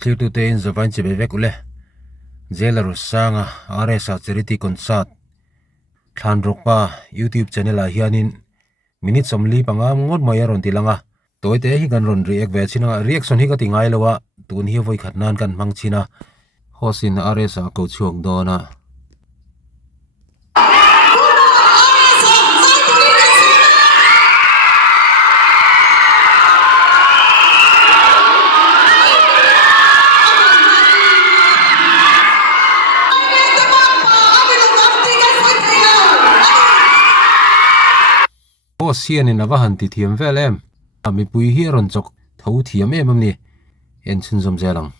clear to te in zavan che bevek ule Lalrosanga RSA charity concert Thlanrawkpa YouTube channel a hianin minute somli panga ngot maya ron tilanga toite hi kan ron react ve china reaction hi ka tingai lawa tun hi voi khatnan kan mangchina hosin RSA ko chuang dona sian in avahan ti thiam velem ami pui hi ron chok tho thiam em ni en chun zom zelang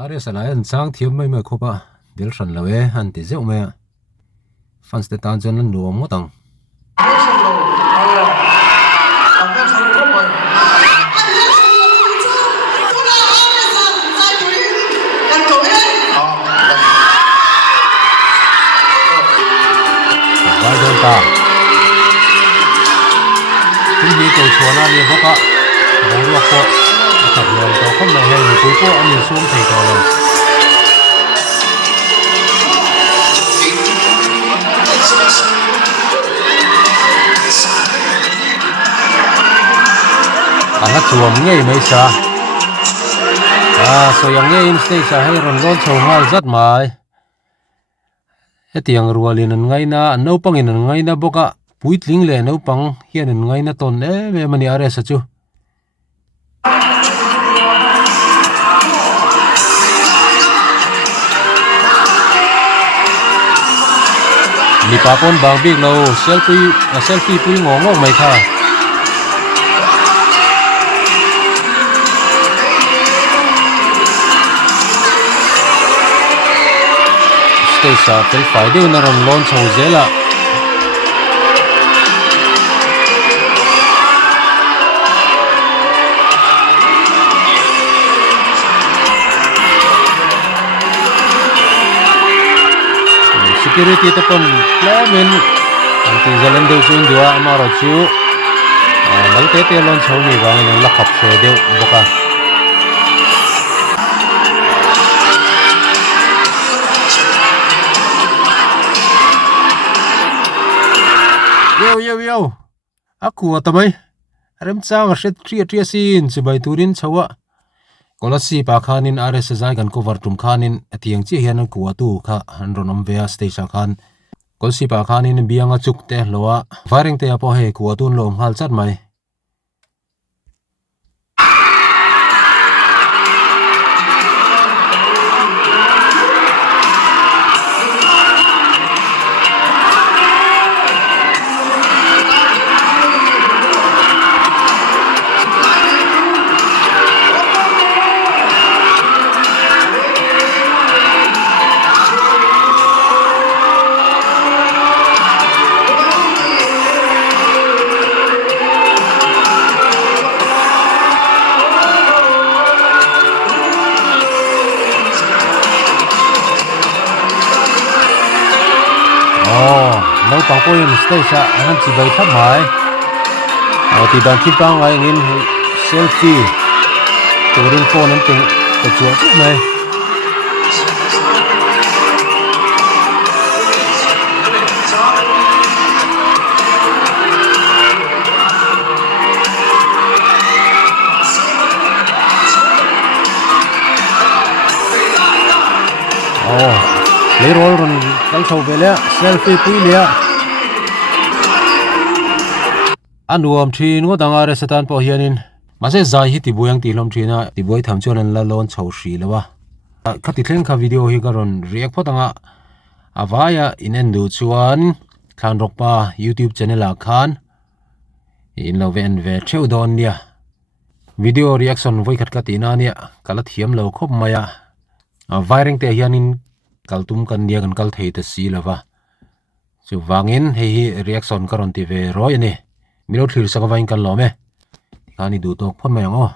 are sana en chang thiam mai mai khopa dil ran lawe han ti zeu me fans te tan jon lu mo tang Vairengte-ah chúng đi cầu chùa na đi bốc á bóng ruột po thật nhiều tàu không này hay người cuối po ăn nhiều xuống thầy trò rồi hát chùa nghe mấy sa so yang nghe in stage sa hay ron lon chầu ngal rất mai tiang rualin ngai na no pangin ngai na boka puitling le no pang hian ngai na ton me mani are sa chu ni papon bang big lo selfie pui ngong mai kha sa tel fai de na ron lon chho zela security to pon plamen anti zalen de chung dua amaro chu mal te lon chho ni ba nang la khap se de boka yo aku atamai rem chang set tria sin chibai turin chawa kolasi pa khanin rs zai kan cover tum khanin atiang chi hian ku atu kha hanronom vea station khan kolsi pa khanin bianga chuk te lowa Vairengte-ah po he ku atun lom hal chat mai no pang po in stage sa han chi bai thap mai ti dan thi pang ai ngin selfie turin phone an ting to chu chu mai lấy roll ron kal chho vele selfie pui lia anuam thin ngo danga re satan po hianin mase zai hi ti boyang ti lom thina ti boy tham chon an la lon chho hri lawa khati thleng kha video hi garon react photanga avaya inen du chuan Thlanrawkpa YouTube channel a khan in lo ven ve theu don nia video reaction voi khat ka ti na nia kala thiam lo khop maya Vairengte-ah hianin kaltum kan dia kan kal thei ta si lawa chu wangin hei reaction karon ti ve roi ani milo thlir saka vain kan lo me kani du tok phon mai ngo